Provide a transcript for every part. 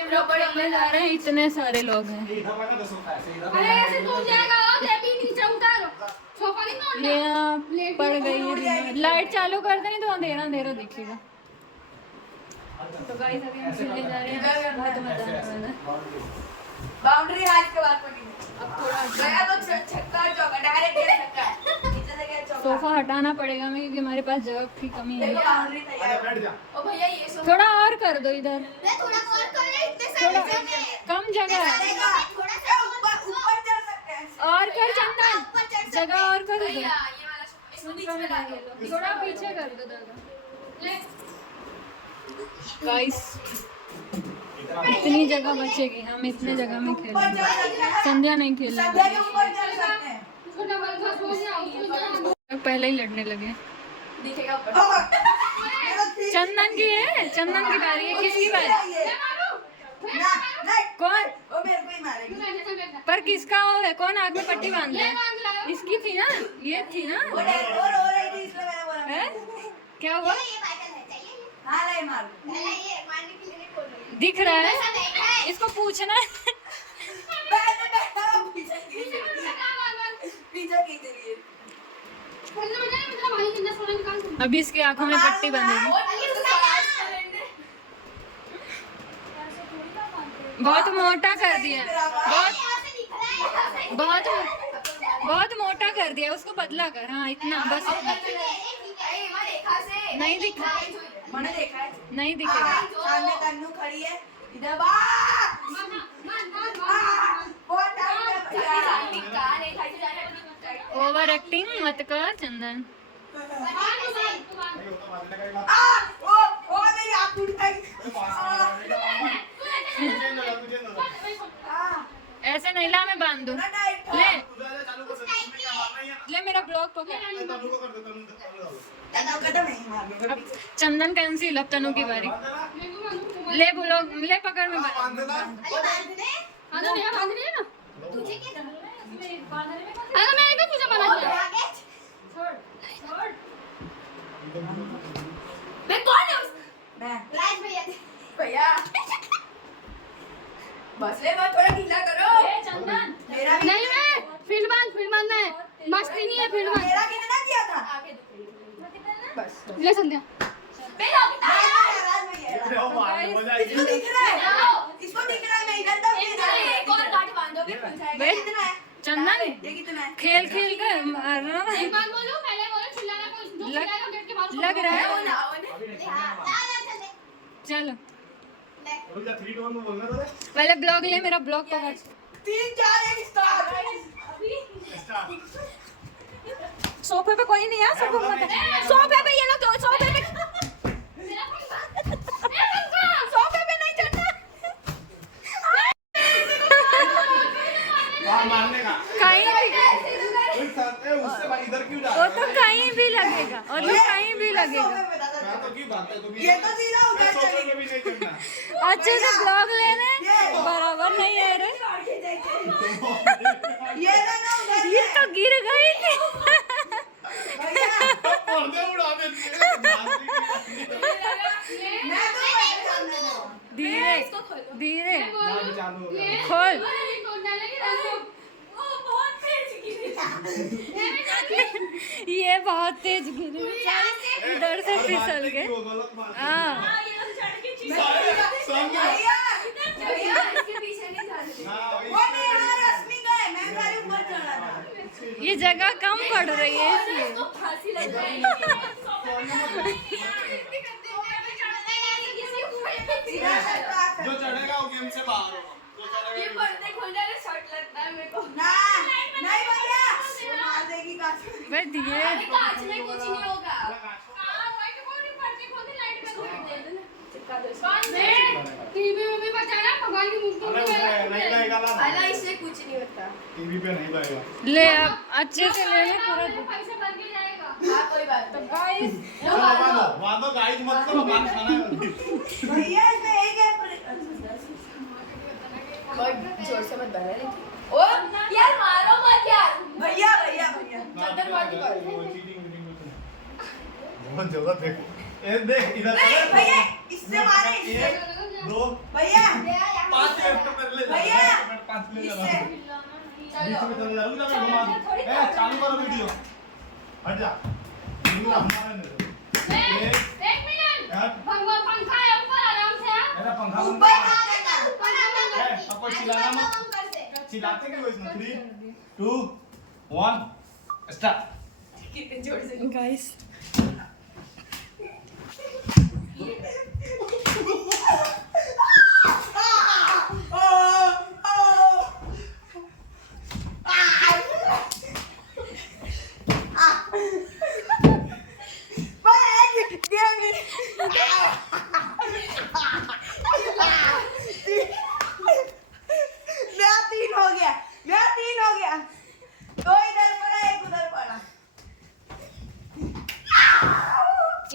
हम लोग खेलने जा रहे हैं, इतने सारे लोग हैं। अरे ऐसे तो जाएगा देवी नीचे उतार सोफा नहीं तोड़ना। ये यहाँ पड़ गई है, लाइट चालू कर दें तो अंधेरा अंधेरा दिखेगा। तो गाइस अभी हम खेलने जा रहे हैं, बहुत मजा आने वाला है। बाउंड्री राज के बाद पड़ी अब थोड़ा गया तो छक्का चौका डायरेक्ट छक्का नीचे से गया चौका। सोफा हटाना पड़ेगा हमें क्योंकि हमारे पास जगह की कमी है। देखो बाउंड्री तैयार बैठ जा। ओ भैया ये सोफा थोड़ा और कर दो इधर, मैं थोड़ा और कर ले इतने थोड़ा सारे जगह कम जगह है। थोड़ा सा ऊपर ऊपर चढ़ सकते हैं। और कर चंदन, जगह और कर दो। भैया ये वाला सोफा इसको बीच में ला दो। थोड़ा पीछे कर दो दादा। गाइस इतनी जगह बचेगी, हम इतने जगह में ऊपर खेलेंगे। चढ़ सकते हैं। संध्या नहीं संध्या खेलेंगे। के ऊपर चढ़ सकते हैं। छोटा बल्ब सो जाओ पहले ही लड़ने लगे। दिखेगा ऊपर। चंदन की है, चंदन की बारी है। किसकी बारी? ना नहीं कौन? वो मेरे को ही मारेगी। पर किसका वो है? कौन आग में पट्टी बांध रहा है? इसकी थी ना, ये थी ना। वो रो रही थी इसलिए मैंने बोला है? क्या हुआ? हाँ नहीं मार दिख रहा है? इसको पूछना है। पीछे की चलिए अभी इसकी आंखों में पट्टी बंधेगी। बहुत मोटा कर दिया, बहुत बहुत मोटा कर दिया। उसको पतला कर। हाँ इतना बस, नहीं दिख मैंने देखा है नहीं दिखेगा। सामने तन्नू खड़ी है इधर बहुत ओवर एक्टिंग मत कर चंदन। ओ मेरी आँख टूट गई। ऐसे नहीं ला, मैं बांध दूं। ले ले मेरा ब्लॉग पकड़। अब चंदन कैंसिल, अब तनु की बारी। ले ब्लॉग ले पकड़, में बांध। अरे मैंने क्या पूछा बना दिया मैं कौन हूँ राज भैया भैया बस ले मत, थोड़ा ढीला करो। चंदन मेरा भी नहीं मैं फील्ड में मस्ती नहीं है फील्ड में मेरा कितना किया था बस ले संध्या राज भैया इसको दिख रहा है, इसको दिख रहा है। मैं इधर तक एक और गाड़ी बांधोगे खुल जाएगा कितना है चंदन ये कितना है खेल खेल कर मार रहा है। एक बात बोलूं पहले बोलो चिल्लाना कोई जो चिल्लाएगा गेट के बाहर लग रहा है। चलो पहले ब्लॉग ले, मेरा ब्लॉग पकड़। 3 4 1 स्टार्ट। सोफे पे कोई नहीं है, सोफे पे सोफे पे ये लोग सोफे पे सोफे पे नहीं चढ़ना। मारने का कहीं भी उससे भाई इधर क्यों जा वो तो कहीं भी लगेगा, वो तो कहीं भी लगेगा। मैं तो की बात है, तो ये तो सीधा उधर सोफे चली पे भी नहीं चढ़ना। अच्छे से ब्लॉग लेने बराबर नहीं है रे। ये तो ना उधर ये तो गिर गई। भैया पर्दे उड़ा देती है। मैं तो धीरे धीरे चालू हो गया। खोल। ये बहुत तेज गिरी, इधर से फिसल गए। हाँ भैया वो नहीं यहाँ रश्मि का है, मैं सारी ऊपर चढ़ा था। ये जगह कम पड़ रही है इसलिए। जो चढ़ेगा वो गेम से बाहर होगा। ये पर्दे खुल जाएगा शॉट लगता है मेरे को ना नहीं भैया मार देगी काश। भाई धीरे कांच में कुछ नहीं होगा व्हाइट बोर्ड में पर्दे खोल के लाइट में खोल दे टीवी में भी बचाना भगवान की मूर्ति अरे उसमें नहीं लगेगा ना। अल्लाह इससे कुछ नहीं होता टीवी पे नहीं लगेगा। ले, अब अच्छे से ले ले पूरा। पैसे भर के जाएगा हाँ कोई बात नहीं। गाइस वहाँ तो गाइस मत करो, मान खाना है। भैया इसमें एक है बहुत जोर से मत बना लेकिन ओ यार मारो मत यार भैया भैया भैया चंदनवादी कर बहुत जगह देखो। ए देख इधर नहीं भैया इससे मारे इससे एक दो भैया 5 मिनट तो कर ले भैया 5 मिनट इससे बीच में चल जाऊंगा मैं घुमा दूं ए चालू करो वीडियो हट जा वीडियो हमारा नहीं एक मिनट भगवान पंखा है ऊपर आराम से मेरा पंखा ऊपर आ गया ए सबको चिल्लाना मत चिल्लाते क्यों इसमें 3 2 1 स्टार्ट कितने जोर से गाइस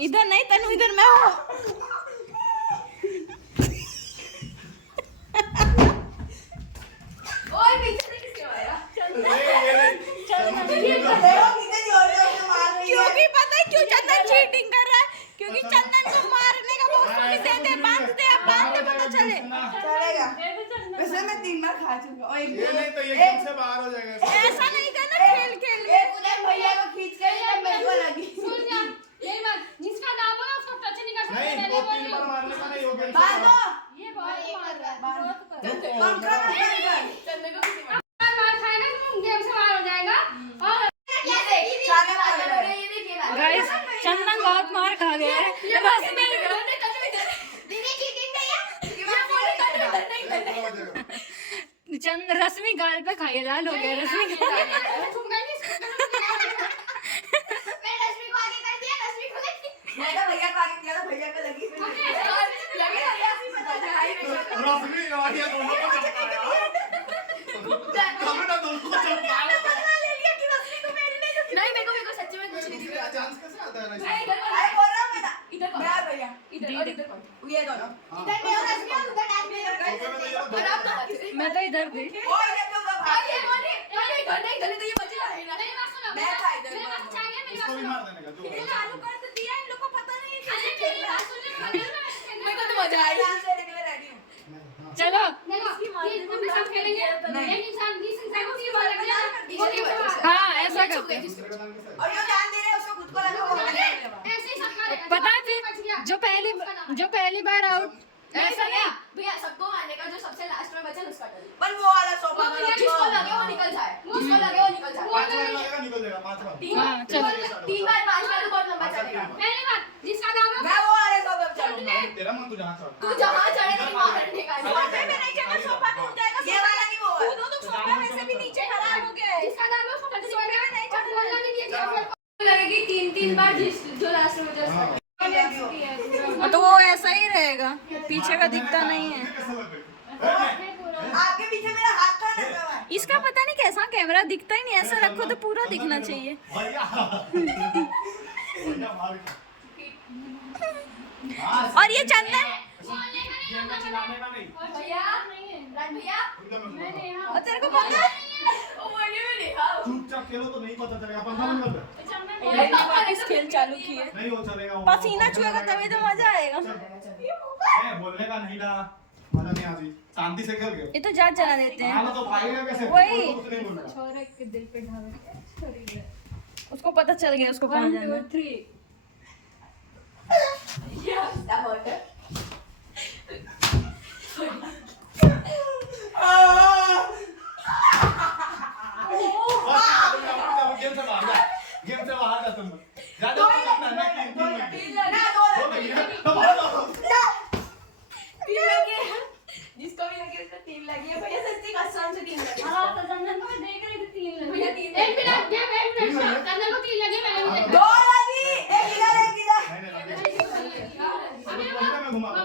इधर नहीं तनु इधर मैं हूँ और पीछे से किसने मारा क्योंकि पता है क्यों चंदन चीटिंग कर रहा है क्योंकि चंदन को मारने का बहुत पुलिस देते हैं बांधते पता चले चलेगा वैसे मैं 3 बार खा चुका और ये नहीं तो ये गेम से बाहर हो जाएगा ऐसा नहीं करना खेल खेल के एक उधर भैया को खींच के जब मेरे को लगी सुन जा ये मत जिसका नाम होगा उसको टच नहीं कर सकते नहीं वो 3 बार मारने का नहीं हो गेम बांधो ये बहुत मार रहा है बहुत कर पंखा मत कर चलने को किसी मार खाएगा तो गेम से बाहर हो जाएगा और ये देख चाले वाला ये देखिए गाइस चंदन बहुत मार खा गया है बस दीदी चीटिंग नहीं है ये मैं बोल नहीं चंद रश्मि गाल पे खाई लाल हो गया रश्मि तुम गई मैं रश्मि को आगे कर दिया रश्मि को मैं तो भैया को आगे किया तो भैया को लगी लगी भैया से पता चला रश्मि और ये दोनों को चमकाया कमेंट दोनों को चमकाया ले लिया कि रश्मि को मेरी नहीं मेरे को सच्ची में कुछ नहीं दिख रहा चांस कैसे आता है मैं इधर आई बोल रहा हूं मैं इधर मैं भैया इधर और इधर कौन ये दोनों इधर मैं और रश्मि और उधर डाल और आप मैं तो इधर थी ओ ये तो भाग ये बोले अरे इधर तो ये बचे रहेगा नहीं बात सुनो मैं था इधर मेरे पास चाहिए मेरे इसको पास भी मार देने का जो ये चालू कर तो दिया इन लोग को पता नहीं है अरे कैसे मेरी बात सुन ले मेरे को तो मजा आया यहां से लेने में रेडी हूं चलो देखो ये हम सब खेलेंगे एक इंसान 20 इंसान को 30 बार लग गया हाँ ऐसा करते हैं और जो जान दे रहे हैं उसको खुद को लगा वो हमें ऐसे ही सब मारेगा पता है फिर जो पहली बार आउट ऐसा नहीं भैया सबको मारने का जो सबसे लास्ट में बचा उसका टर्न पर वो वाला सोफा वाला जिसको लगे वो निकल जाए जिसको लगे वो निकल जाए 5 बार लगेगा निकल जाएगा 5 बार हाँ चलो 3 बार 5 बार बहुत लंबा चलेगा पहली बार जिसका नाम है मैं वो वाले सोफे पे चढ़ूंगा तेरा मन तू जहां चढ़ तू जहां चढ़ेगा मारने का सोफे पे नहीं चढ़ना सोफा पे उठ जाएगा ये वाला नहीं वो कूदो तो सोफा वैसे भी नीचे खराब हो गया है जिसका नाम है उसको टच नहीं करना नहीं चढ़ना बोलना नहीं है कि मेरे को लगेगी 3 बार जिस जो लास्ट में बचा तो वो ऐसा ही रहेगा पीछे का दिखता नहीं है कैसा लग रहा है आपके पीछे मेरा हाथ था ना इसका पता नहीं कैसा कैमरा दिखता ही नहीं ऐसा रखो तो पूरा दिखना चाहिए भैया भैया मार और ये चंदन गेम में चिल्लाने का नहीं भैया राज भैया मैंने यहाँ और तेरे को पता है ओ मैंने भी देखा चुपचाप खेलो तो नहीं पता चलेगा पंखा बंद कर दे खेल चालू किए नहीं वो चलेगा वो पसीना चुएगा तभी तो मजा आएगा ए बोलने का नहीं था मजा नहीं आती शांति से खेल गए ये तो जात जला देते हैं हां तो भागेगा कैसे वही। कोई कुछ नहीं बोलना छोरे के दिल पे ढाल उसको पता चल गया उसको कहां जाना है 3 क्या बोलते गेम से बाहर जा तुम ज्यादा मत करना नहीं 3 ना दो जिसको भी लगे उसको 3 लगी है भैया सच्ची कसम से 3 लगी हां तो चंदन को देख रहे थे 3 लगे भैया 3 एक मिनट गेम एक मिनट चंदन को 3 लगे मैंने भी 2 लगी एक इधर अभी मैं घुमा दूं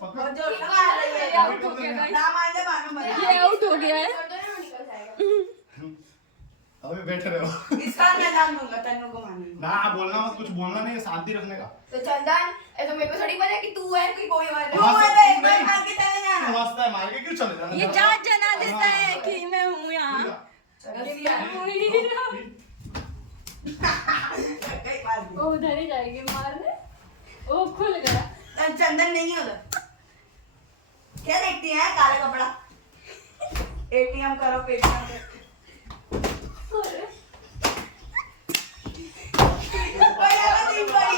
पक्का जो लगा रही है आउट हो गया गाइस ना मान दे मानो मत ये आउट हो गया है निकल जाएगा अबे बैठ रहे हो इसका मैं नाम दूंगा तन्नू को मानूंगा ना बोलना मत कुछ बोलना नहीं है शांति रखने का तो चंदन ये तो मेरे को थोड़ी पता है कि तू है कोई और है तू है तो एक बार मार के चले जाना मस्त है मार के क्यों चले जाना ये जात जना देता है कि मैं हूं यहां कई बार वो उधर ही जाएगी मारने वो खुल गया चंदन नहीं है उधर क्या देखती हैं काला कपड़ा? एटीएम करो पेटीएम करो। भैया का दिन बड़ी।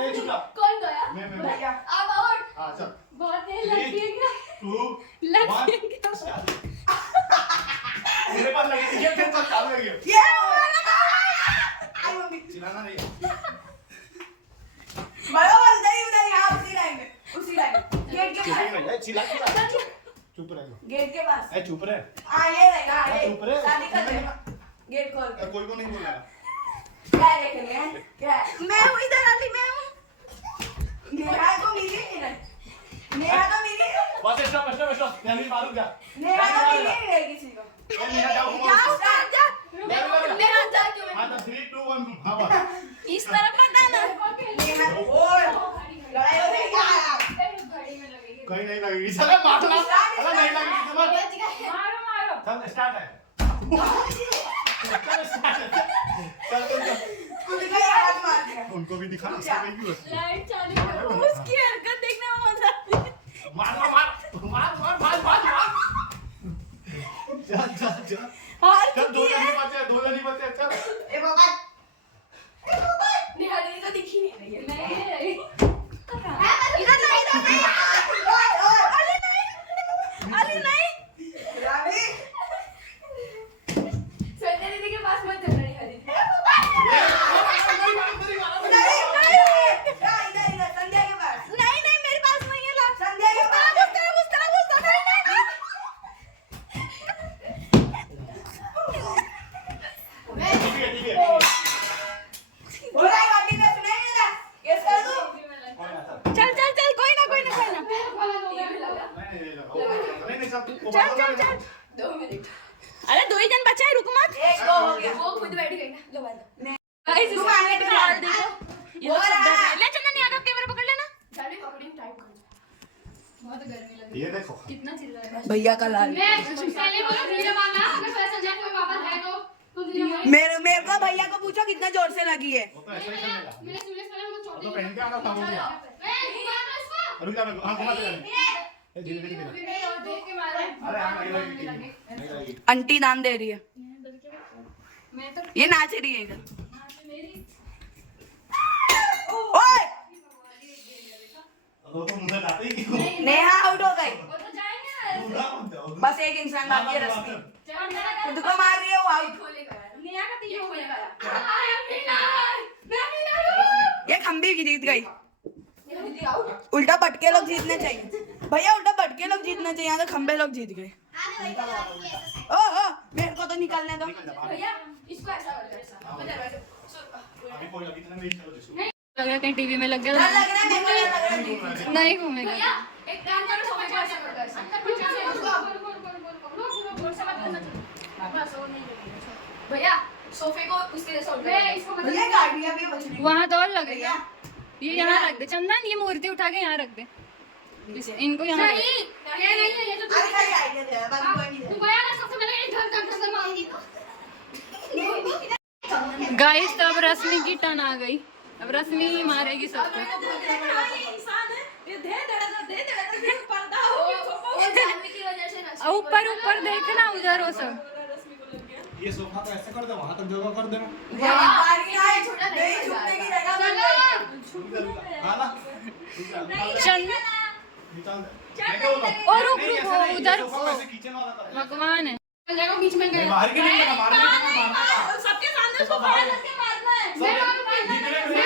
ए चुप रह। कौन गया? मैं भैया अब आउट। हां चल बहुत तेज लगती है क्या? 2 लगती है 1 मेरे पास लगी ये फिर तो चालू है ये ये वाला आई मम्मी चिल्लाना नहीं बराबर उधर यहाँ उसी लाइन में गेट के पास ए चिल्ला चुप रह गेट के पास ए चुप रह हाँ ये रहेगा ये चुप रह शादी कर दे गेट खोल के कोई को नहीं बोलेगा क्या देखेंगे क्या मैं हूँ इधर अली मैं हूँ नेहा को मिली नेहा तो मिली बस स्टॉप मैं भी मारूं क्या नेहा तो मिली नहीं रही किसी को ए नेहा जाओ जाओ जा मेरा जा क्यों? हां तो 3 2 1 हां बस इस तरफ मत आना नेहा ओए लड़ाई हो रही है घड़ी में लगेगी। कहीं नहीं लगेगी चलो मारना अरे नहीं लगेगी तुम्हें मारो मारो चल स्टार्ट है चल स्टार्ट है चल तूने क्या हाथ मार दिया उनको भी दिखाना चाहिए बस लाइट चालू करो उसकी हरकत देखने में मजा आती है मार चल हार चल चुकी है दो जनी बचे चल ए बाबा नेहा दीदी तो दिखी नहीं रही है। नहीं इधर नहीं ओए ओए अली नहीं रावी संजय दीदी के पास मत जाना नेहा दीदी। इधर संध्या के पास नहीं मेरे पास नहीं है संध्या के पास उस तरफ ठीक है हो रहा है बाकी में सुनाई ना गेस कर दूं चल कोई ना मेरे खोला दो मिनट लगा। नहीं चल चल 2 मिनट। अरे 2 ही जन बचा है रुक मत एक दो हो गया वो खुद बैठ गई ना। लो बांधो। गाइस तुम आगे पे डाल देखो ये सब डर रहे ले चंदन नहीं आगे कैमरा पकड़ लेना जाने पकड़ी टाइप कर। बहुत गर्मी लग रही ये देखो है कितना चिल्ला रहा है भैया का लाल मैं पहले बोलो वीडियो मांगना अगर फिर संजय कोई वापस है तो वीडियो मांगे। मेरे को भैया को पूछो कितना जोर से लगी है वो तो ऐसा ही चलेगा मेरे सीरियस वाले को छोड़ तो पहन के आना था वो गया ए घुमा दो इसको। रुक जा मैं हां घुमा दे ए धीरे धीरे नहीं और देख के मारा। अरे हां नहीं लगेगी आंटी दान दे रही है मैं तो ये नाच रही है इधर मेरी ओए वो तो मुझे लाते ही क्यों नेहा आउट हो गई वो तो जाएंगे पूरा मत जाओ बस एक इंसान बाकी है रश्मि खुद को मार रही है वो आउट खोलेगा यार। निया का तीन ये हो गया खोलेगा यार। I am winner. मैं विनर हूं। ये खंबी की जीत गई नेहा दीदी आउट। उल्टा भटके लोग जीतने चाहिए भैया उल्टा भटके लोग जीतने चाहिए यहाँ तो खंबे लोग जीत गए ओ मेरे को तो निकालने दो भैया इसको ऐसा कर दो ऐसा। मतलब ऐसे। अभी कोई अभी इतना वेट करो जिसको लग रहा है कहीं टीवी में लग डर गया लग रहा है मेरे को डर लग रहा है नहीं घूमेगा भैया एक काम करो सोफे को ऐसा कर दो ऐसा। पीछे से उसको बोल से मत करना। बस वो नहीं लगेगा। भैया सोफे को उसके जैसा उल्टा कर दो। इसको मत भैया गाड़ियाँ भी बच रही वहां तो और लगेगा ये यहाँ रख दे चंदन ये मूर्ति उठा के यहाँ रख दे इनको यहाँ रख दे। नहीं ये नहीं है ये तो अरे खाली आइडिया दे बाकी कोई नहीं तू दे गया ना सबसे पहले एक घर मांगी। गाइस तो अब रश्मि की टर्न आ गई अब रश्मि ही मारेगी सबको ऊपर ऊपर देखना उधर वो सब ये सोफा तो ऐसे कर दे वहां तक जगह कर देना छोटा नहीं छुपने की जगह बन गई हां ना चंदन निकाल दे और रुक रुक वो उधर सोफा ऐसे किचन वाला कर भगवान है देखो बीच में गया। बाहर की नहीं लगा मारना सबके सामने उसको फाड़ करके मारना है मैं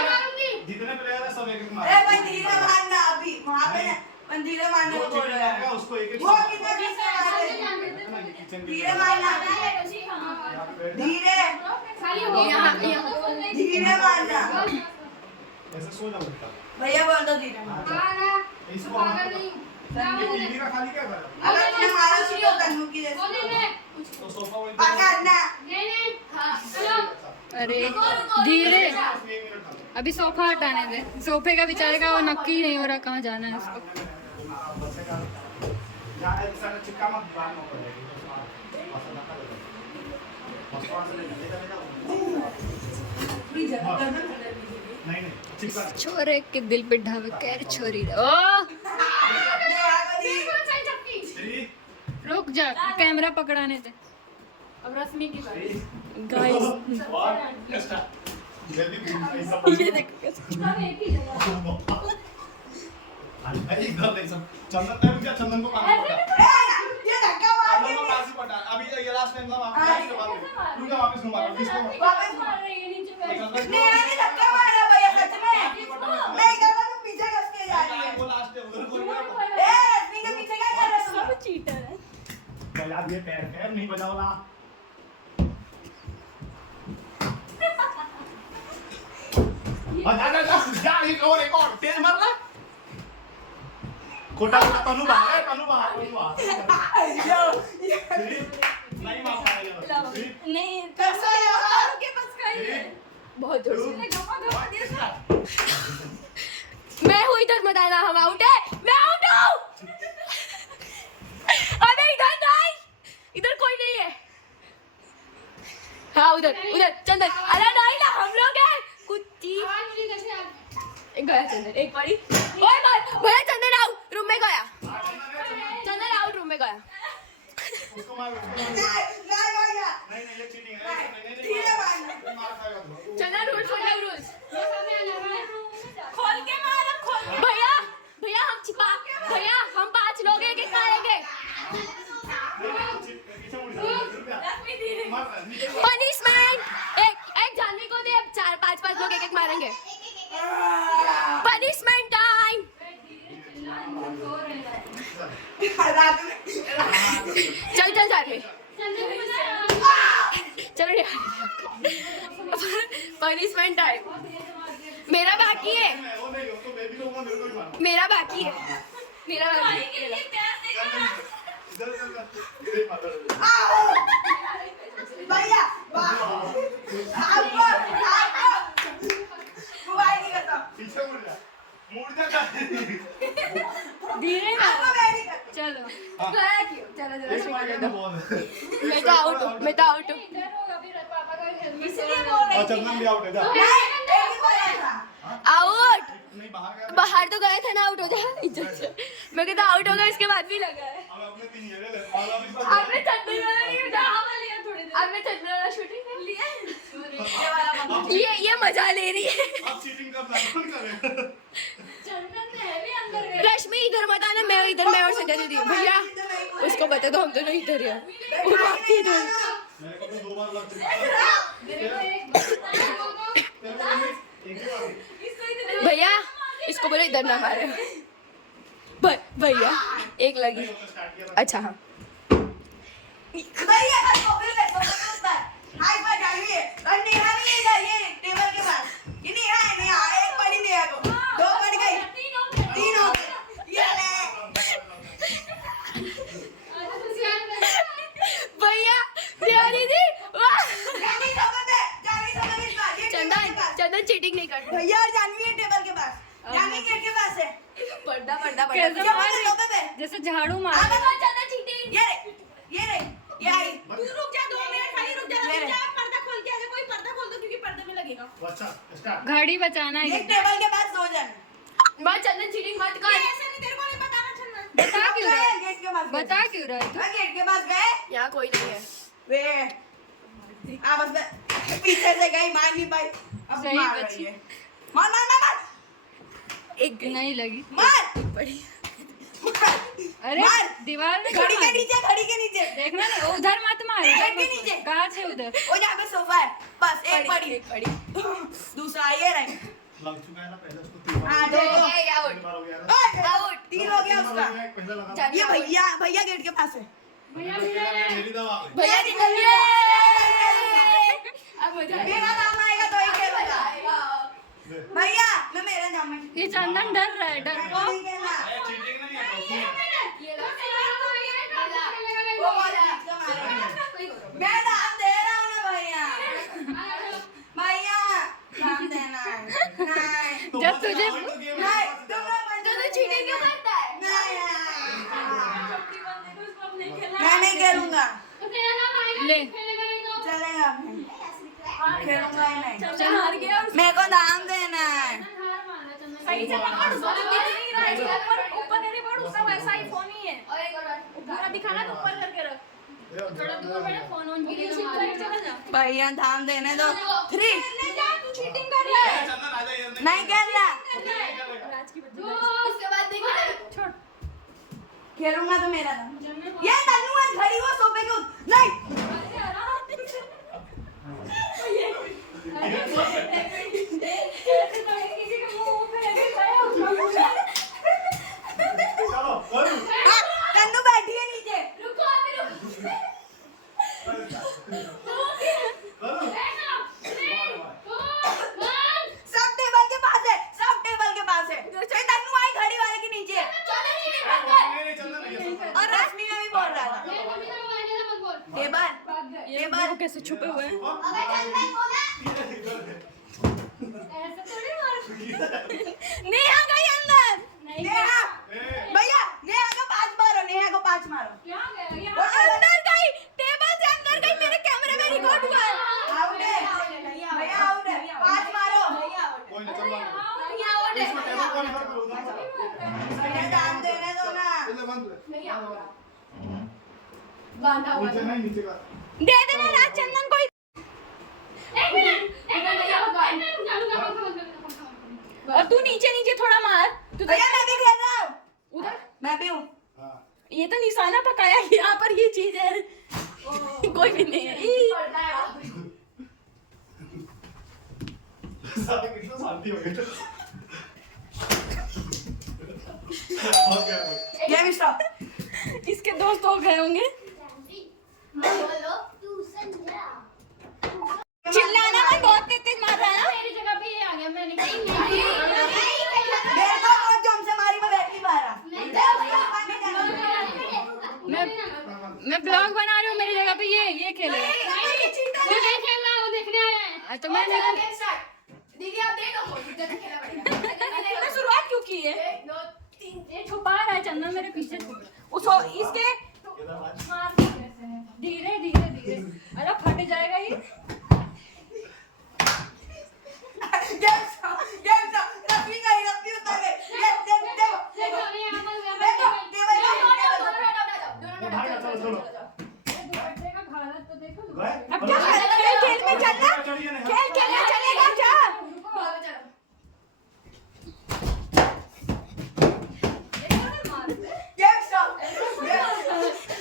मारूंगी। जितने प्लेयर है सब एक एक अरे मार पंजीरे मारना अभी वहां पे पंजीरे मारने को बोल रहा है उसको एक एक वो कितना किसने मारे किचन धीरे मारना धीरे खाली हो गया धीरे मारना ऐसे सो जाओ बेटा भैया बोल दो धीरे मारना इसको टीवी का खाली क्या कर अगर तुमने मारा तो तन्नू की जैसे तो सोफा वही पकड़ना अरे धीरे अभी सोफा हटाने दे सोफे का बेचारे का वो नक्की नहीं हो रहा कहाँ जाना है उसको चिक्का मत बाहर में नहीं नहीं चिपका छोरे के दिल पे ढावे कैर छोरी रे। ओ थ्री रुक जा, कैमरा पकड़ाने दे। अब रश्मि की बारी। गाइस वन स्टार्ट जल्दी ये देख इधर नहीं सब चंदन नहीं रुक जा चंदन को पास पटा ये धक्का मार चंदन को पास पटा अभी ये लास्ट टाइम था वापस रुक जा वापस मारो किसको वापस मार रही है नीचे बैठ। नेहा ने धक्का मारा भैया सच में मैं क्या तुम पीछे घस के जा रही है वो लास्ट है उधर कोई ए रश्मि के पीछे क्या कर रहा है सब चीटर है। बजा दिए पैर पैर नहीं बजा वाला जा एक और तेज मारना खोटा खोटा तनु बाहर नहीं मार पाएगा नहीं कैसा यार के पास खाई है बहुत जोर से। मैं हूँ इधर मत आना, हम आउट है, मैं आउट हूँ। अबे इधर नहीं, इधर कोई नहीं है। हाँ उधर उधर चंदन, अरे नहीं ना हम लोग हैं कुत्ती। गया चंदन एक बारी। ओए मार भैया, चंदन आउट, रूम में गया। चंदन आउट, रूम में गया। उसको मार नहीं भैया नहीं ये चीटिंग है ठीक है भाई मार खाएगा चंदन रूल्स फॉलो रूल्स। खोल के मारो खोल भैया भैया हम छिपा, भैया हम 5 लोग एक एक मारेंगे। पीछे मुड़ जा मार नीचे पनिशमेंट एक एक जानवी को दे, अब 4-5 लोग एक एक मारेंगे। Punishment time. रात में चल चल जानवी, चलो पनिशमेंट टाइम। मेरा बाकी है, वो नहीं उसको बेबी लोग मेरे को ही मार मेरा बाकी है, मेरा बाकी है। इधर इधर मार भैया आपको मोबाइल नहीं करता पीछे मुड़ जा धीरे ना आपको मैं नहीं करता चलो। चलो एक मार के बहुत है मैं तो आउट हूँ, मैं तो आउट हूँ। इधर होगा फिर पापा का हेलमेट इसलिए बोल रही और चंदन भी आउट है जा नहीं एक ही बोला था आउट, नहीं बाहर गया बाहर तो गए थे ना, आउट हो जा इज्जत से। मैं कहता आउट हो गया, इसके बाद भी लगा है। अब अपने 3 ये ले वाला भी आपने चंदन वाला नहीं उठा, आपने चंदन वाला शूटिंग कर लिया। ये मजा ले रही है। आप चीटिंग कर रहे कौन कर रहे चंदन ने है भी अंदर गए। रश्मि इधर मत आना, मैं इधर, मैं और संजय दीदी। भैया उसको बता दो हम दोनों इधर ही हैं। वो बाकी इधर। मेरे को तो 2 बार लग चुका है मेरे को एक भैया इसको बोलो इधर ना मारे। भैया एक लगी। अच्छा हाँ भैया का कॉपी पे होता है हाई फाई डालिए और नेहा भी ले जाइए टेबल के पास ये नेहा है नेहा एक पड़ी नेहा को 2 पड़ गई 3 हो गई ये ले भैया भैया दीदी वाह। जानी समझ इस बात ये चंदन चंदन चीटिंग नहीं करता। भैया और जानवी है टेबल के पास जानवी गेट के पास है पर्दा पर्दा कैसे पर्दा। क्या बोल रहे हो बे जैसे झाड़ू मार आगे बढ़ चंदन चीटिंग ये रे ये आई तू रुक जा 2 मिनट खाली रुक जा पर्दा खोल के आजा कोई पर्दा खोल दो क्योंकि पर्दे में लगेगा अच्छा स्टार्ट घड़ी बचाना है। ये टेबल के पास 2 जन मैं चंदन चीटिंग मत कर। ऐसे नहीं तेरे को नहीं बताना चंदन बता क्यों रहा है? गेट के पास बता क्यों रहा है तू? गेट के पास गए यहाँ कोई नहीं है। वे बस पीछे से गई मार नहीं पाई अब सही मार बची। रही है मार मार मार मार एक नहीं लगी। मार बड़ी अरे मार। दीवार में घड़ी के क्यों नीचे मारी? देखना नहीं उधर मत मार घड़ी के नीचे। कहाँ से उधर वो जहाँ पे सोफा है बस एक पड़ी एक पड़ी। दूसरा ये रही लग चुका है ना पहले उसको 3 बार हाँ 2 आउट 3 बार हो गया ना आउट 3 हो गया उसका पहले लगा ये भैया गेट के पास है मेरी दवा आ गई भैया निकलिए। अब मजा आएगा। मेरा नाम आएगा तो एक खेलेगा भैया मैं मेरा नाम है ये चंदन डर रहा है डर को। चीटिंग नहीं है वो वाला मैं नाम दे रहा हूँ ना भैया भैया नाम देना है नहीं जब तुझे नहीं तुम लोग चंदन चीटिंग क्यों करता है? मैं नहीं खेलूंगा ले चलेगा खेलूंगा ही नहीं चल हार गया। मेरे को नाम देना है थोड़ा दूर बैठ, फोन ऑन कीजिए तो चला जा। भैया ध्यान देने दो। 3 तू चीटिंग कर रहा है। चंदन आ जा यार नहीं कर रहा। उसके बाद देखो छोड़। खेलूंगा तो मेरा था। ये तन्नू है घड़ी वो सोफे के नहीं। अरे आराम से। ऐसे थोड़ी किसी के मुंह पे लगे गया। चलो करो हाँ, तन्नू बैठी है नीचे। रुको अभी रुको सब टेबल के पास है, सब टेबल के पास है। ये तन्नू आई घड़ी वाले के नीचे। नहीं चंदन नहीं और रश्मि में भी बोल रहा था। टेबल टेबल कैसे छुपे हुए हैं? ऐसे थोड़ी मार। नेहा गई अंदर। नहीं नेहा भैया नेहा को 5 मारो, नेहा को 5 मारो। क्या गया वो यहाँ? अंदर गई, टेबल से अंदर गई, मेरे कैमरे में रिकॉर्ड हुआ है। आउट है भैया, आउट है। 5 मारो कोई नहीं चल भैया, ध्यान देने दो ना। नीचे नहीं नीचे का दे देना राज चंदन को। और तू नीचे नीचे थोड़ा मार। तू भैया मैं भी खेल रहा हूँ, उधर मैं भी हूँ। हां ये तो निशाना पकाया, यहाँ पर ये चीज है। कोई भी नहीं है। सारे कितना शांति हो गई ओके गेम स्टॉप। इसके दोस्त हो गए होंगे। चिल्लाना मत, बहुत तेज तेज मार रहा है ना। मेरी जगह पे ये आ गया, मैंने कहा देखो बहुत जोम से मारी, मैं बैठ नहीं पा रहा। मैं ब्लॉग बना रही हूँ, मेरी जगह पे ये खेलेगा। तू नहीं खेल रहा, वो देखने आया है। तो मैंने दीदी आप दे दो, खेलना पड़ेगा। मैंने शुरुआत क्यों की है? ये छुपा रहा है चंदन मेरे पीछे। उसको इसके मार दे कैसे है? धीरे धीरे धीरे। अरे फट जाएगा ये। Game stop, game stop. Rafi गई, रफी उतर गई। ये देखो देखो देखो देखो टेबल भाग चलो चलो तो देखो। अब क्या खेल खेल में चलना, खेल खेल में चलेगा क्या? Game stop.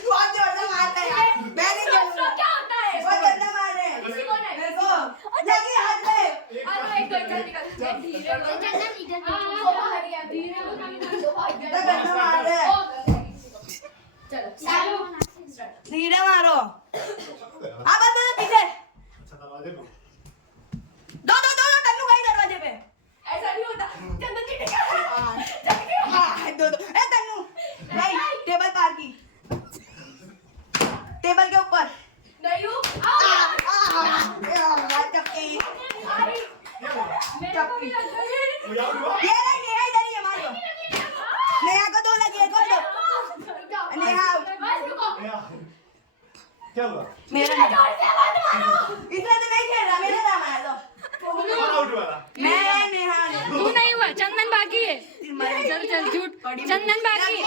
बहुत जोर से मारता है यार। मैं नहीं खेलूंगा। क्या होता है? बहुत गंदा मार रहे हैं मेरे को। लगी हाथ में। तो गंदा मार रहे हैं। धीरे मारो। हाँ बस बस पीछे। अच्छा दरवाजे पे दो दो दो दो तन्नू गई दरवाजे पे। ऐसा नहीं होता। चंदन जी हाँ दो दो। ए तन्नू नहीं, टेबल पार की, टेबल के ऊपर। नहीं हूँ। चपकी मेरे को भी लग गई। वो यार हुआ ये नहीं, नेहा इधर ही है, मारो। नेहा को 2 लगी है, खोल दो। नेहा क्या हुआ मेरा नहीं। इसलिए तो नहीं खेल रहा, मेरा नाम आया तो। कौन आउट हुआ था मैं नेहा तू नहीं हुआ, चंदन बाकी है। चल चल झूठ, चंदन बाकी है।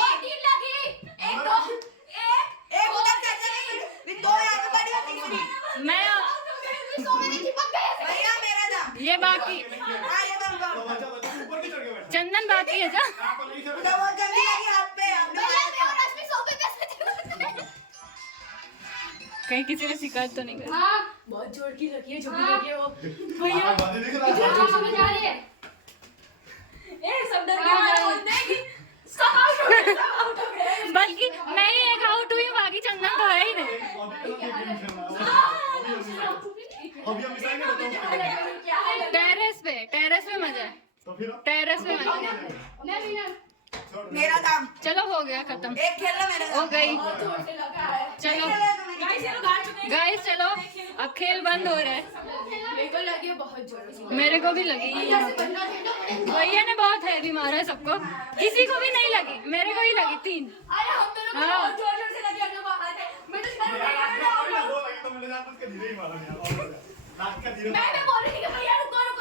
एक उधर से चली, 2 यहाँ पे पड़ी है, तीसरी। मैं भैया मेरा नाम। ये बाकी, हाँ ये बंद करो। तो बच्चा बच्चा ऊपर की चढ़ के बैठा चंदन बाकी है जा। यहाँ पर नहीं चढ़ तो वो गंदी लगी हाथ पे, आपने मारा था। कहीं किसी ने शिकायत तो नहीं करी। बहुत जोर की लगी है, जो भी लगी है वो। भैया बातें दिख रहा है सब डर गए, बोलते हैं कि सब आउट हो गए, सब आउट हो गए। बल्कि मैं ही एक आउट हुई, बाकी चंदन तो है ही नहीं। अभी हम मिसाएंगे तो टेरेस पे मजा है, तो फिर टेरेस पे मजा है। मेरा काम। चलो हो गया खत्म, एक खेल लो मेरा हो काम। गई। छोटे लगा है। चलो गाइस ये लोग गाड़ चुके हैं। गाइस चलो, अब खेल बंद हो रहा है। मेरे को लगी है बहुत जोर से। मेरे को भी लगी। भैया ने बहुत हैवी मारा है सबको, किसी को भी नहीं लगी, मेरे को ही लगी 3। अरे हम दोनों को हाँ। बहुत जोर से लगी, हम लोग बाहर थे। मैं तो इधर दो लगी तो मैंने जान के धीरे ही मारा यार। नाक का धीरे मैं बोल रही थी कि भैया रुको रुको